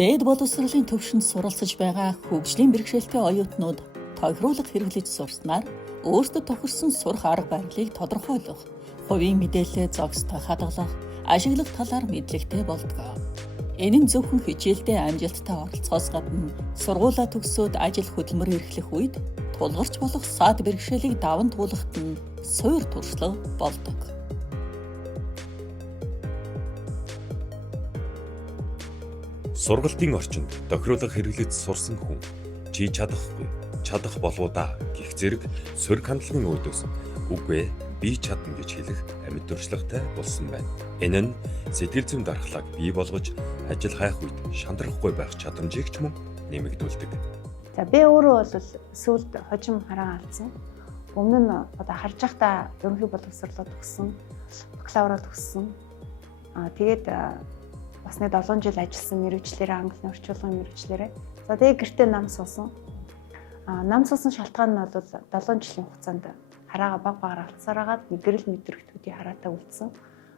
Дээд боловсролын төвшөнд суралцж байгаа хөгжлийн бэрхшээлтэй оюутнууд тохируулга хэрэглэж сурснаар өөрсдөд тохирсон сурах арга барилыг тодорхойлох, хувийн мэдээлэлээ зохистой хадгалах, ашиглах талаар мэдлэгтэй болдог. Энэ нь зөвхөн хичээлдээ амжилттай оролцохоос гадна сургуулаа төгсөөд ажил хөдөлмөр эрхлэх үед тулгарч болох саад бэрхшээлийг даван туулахад нь суур туршлага болдог. Сургалтын орчинд тохируулга хэрэглэж сурсан хүн чи чадахгүй, чадах болов да гэх зэрэг сөрөг хандлагын үүдээс үгүй би чадна гэж хэлэх амьд туршлагатай болсон байна. Энэ нь сэтгэл зүйн дархлааг бий болгож ажил хайх үед шантрахгүй байх чадамжийг ч мөн нэмэгдүүлдэг. За би өөрөө бол сүүлд хожим хараа алдсан. Өмнө нь одоо харж байхдаа ерөнхий боловсролоо төгссөн, бакалавраа төгссөн. Тэгээд бас нэг 7 жил ажилласан мэргэжлэрээ англи орчуулгын мэргэжлэрээ. За тэгээд гэртээ нам суусан. Нам суусан шалтгаан нь бол 7 жилийн хугацаанд хараага багаар алдсараагаад нэг гэрэл мэдрэгтүүдийн хараатай үлдсэн.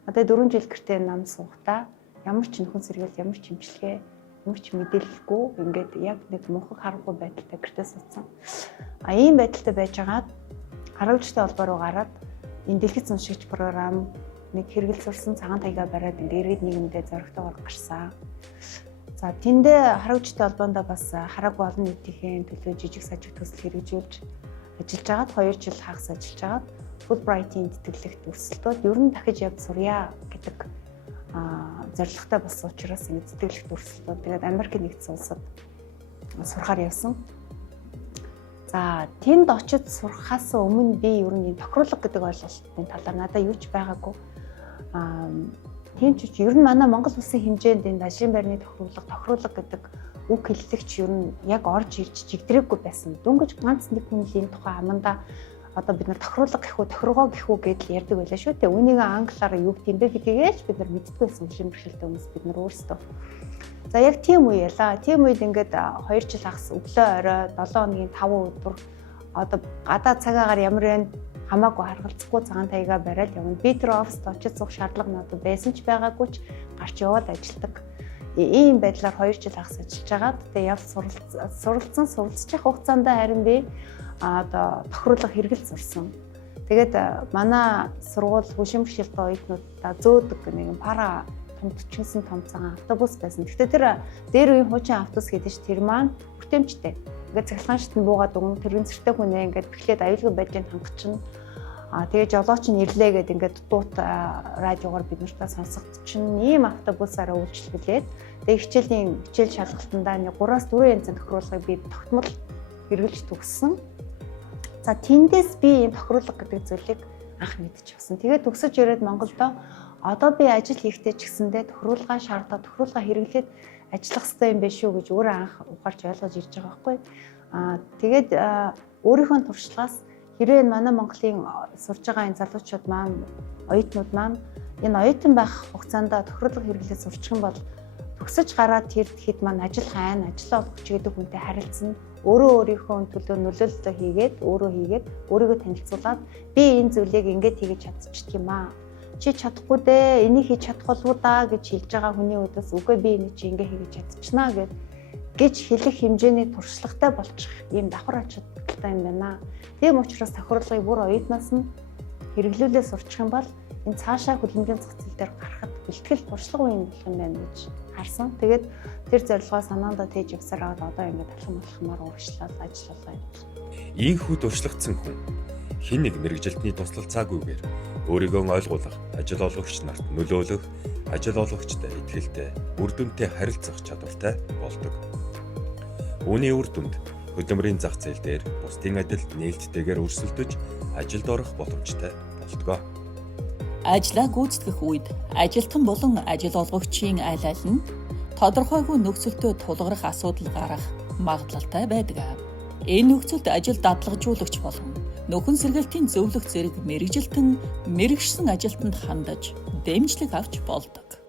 Одоо 4 жил гэртээ нам суухдаа ямар ч нөхөн сэргээл, ямар ч хэмжлэгээ, ямар ч мэдээлэлгүй ингээд яг нэг мунхаг харахгүй байдалтай гэртээ суудсан. Ийм байдалтай байжгаад харуулжтай холбоо руу гараад энэ дэлхийд уншигч програм нэг хэрэгэл сурсан цагаан таяга бариад ирээд нийгэмдээ зоригтойгоор гарсан. За тэндээ харуулжтай холбоонд бас хараагүй олон нийтийн төлөө жижиг сажиг төсөл хэрэгжүүлж ажиллаж байгаад 2 жил хагас ажиллаж байгаад Fulbright-ийн тэтгэлэгт өрсөлдөөд ер нь дахиж явж сурья гэдэг зорилготой болсон учраас ингэ тэтгэлэгт өрсөлдөөд тэгээд Америк нэгдсэн улсад сурахаар явсан. За тэнд очиж сурахаас өмнө би ер нь тохируулга гэдэг ойлголтын талаар надад юу ч байгаагүй. Тийм ч ер нь манай Монгол улсын хэмжээнд энэ ажлын байрны тохируулга гэдэг үг хэллэгч ер нь яг орж ирж жигдрээгүй байсан. Дөнгөж ганц нэг хүн л энэ тухай амандаа одоо бид нар тохируулга гэх үү, тохиргоо гэх үү гэдэл ярьдаг байлаа шүү дээ. Үүнийг англиар юу гэх юм бэ гэдгийгээс бид нар мэддэггүй байсан шин бэрхшээлтэй хүмүүс бид нар өөрсдөө. За яг тийм үе ялаа. Тийм үед ингээд 2 жил хагас өглөө орой 7 хоногийн 5 өдөр одоо гадаа цагаагаар ямар вэ хамаагүй харгалзахгүй цагаан таяга бариад явна. Би тэр оффист очиж суух шаардлага надад байсан ч байгаагүй ч гарч яваад ажилладаг. Ийм байдлаар 2 жил хагас ажиллаж байгаад тэгээ яв суралцчих хугацаанд харин би одоо тохируулга хэрэгэл сурсан. Тэгээд манай сургууль хөгжим бэрхшээлтэй оюутнуудаа зөөдөг нэг пара томтчинсэн том цагаан автобус байсан. Гэхдээ тэр дээр үеийн хуучин автобус гэдэг чинь тэр маань бүртэмжтэй. Ингээд цахилгаан шит нь буугаад өгнө тэрэн зэрэгтэй хүнээ ингээд бэхлээд аюулгүй байдлыг хангачна. Тэгээ жолооч нь ирлээ гэдэг ингээд дуут радиогоор бид нартай сонсогдчихно. Ийм автобусаараа үйлчлүүлээд тэгээ хичээл шалгалтандаа 3-4 янзын тохируулгыг би тогтмол хэрэгжилж төгссөн. За тэндээс би ийм тохируулга гэдэг зүйлийг анх мэдчихсэн. Тэгээд төгсөж ирээд Монголдо одоо би ажил хийхдээ ч гэсэндээ тохируулга шаардаад тохируулга хэрэглээд ажиллах хэрэгтэй юм биш үү гэж өөрөө анх ухаарч ойлгож ирж байгаа байхгүй. Тэгээд өөрийнхөө туршлагаас хэрвээ манай Монголын сурж байгаа энэ залуучууд маань, оюутнууд маань энэ оюутан байх хугацаанд тохируулга хэрэглээд сурчих юм бол төгсөж гараад тэр хэд маань ажил хайна, ажил олгох гэдэг хүнтэй харилцсан. Өөрийнхөө төлөө нөлөөлөлтөө хийгээд, өөрийгөө танилцуулаад би энэ зүйлийг ингэж хийж чадчихдаг юм аа. Чи чадахгүй дээ, энийг хийж чадах болов даа гэж хэлж байгаа хүний үдээс үгүй би энийг чи ингэ хийж чадчихнаа гэж хэлэх хэмжээний туршлагатай болчих ийм давхар ач холбогдолтой юм байна. Тийм учраас тохируулгыг бүр оюутнаас нь хэрэглүүлээ сурчих юм бол энэ цаашаа хөдөлмөрийн зах зээл дээр гарахад бэлтгэл туршлага үе болох юм байна гэж харсан. Тэгээд тэр зорилгоо санаандаа тээж явсараад одоо ингэ талхамаар урагшлал ажиллалаа. Ийхүү туршлагатсан хүн хэн нэг мэрэгжилтний туслалцаагүйгээр өөрийгөө ойлгуулах, ажил олгогч нарт нөлөөлөх, ажил олгогчтой итгэлтэй, үр дүнтэй харилцах чадвартай болдог. Үүний үр дүнд хөдөлмөрийн зах зээл дээр бусдын адил нээлттэйгээр өрсөлдөж ажилд орох боломжтой болдог. Ажлаа гүйцэтгэх үед ажилтан болон ажил олгогчийн аль аль нь тодорхойгүй нөхцөлтөд тулгарх асуудал гарах магадлалтай байдаг. Энэ нөхцөлд ажил дадлагжуулагч болон нөхөн сэргэлтийн зөвлөх зэрэг мэргэжилтэн мэрэгшсэн ажилтанд хандаж дэмжлэг авч болдог.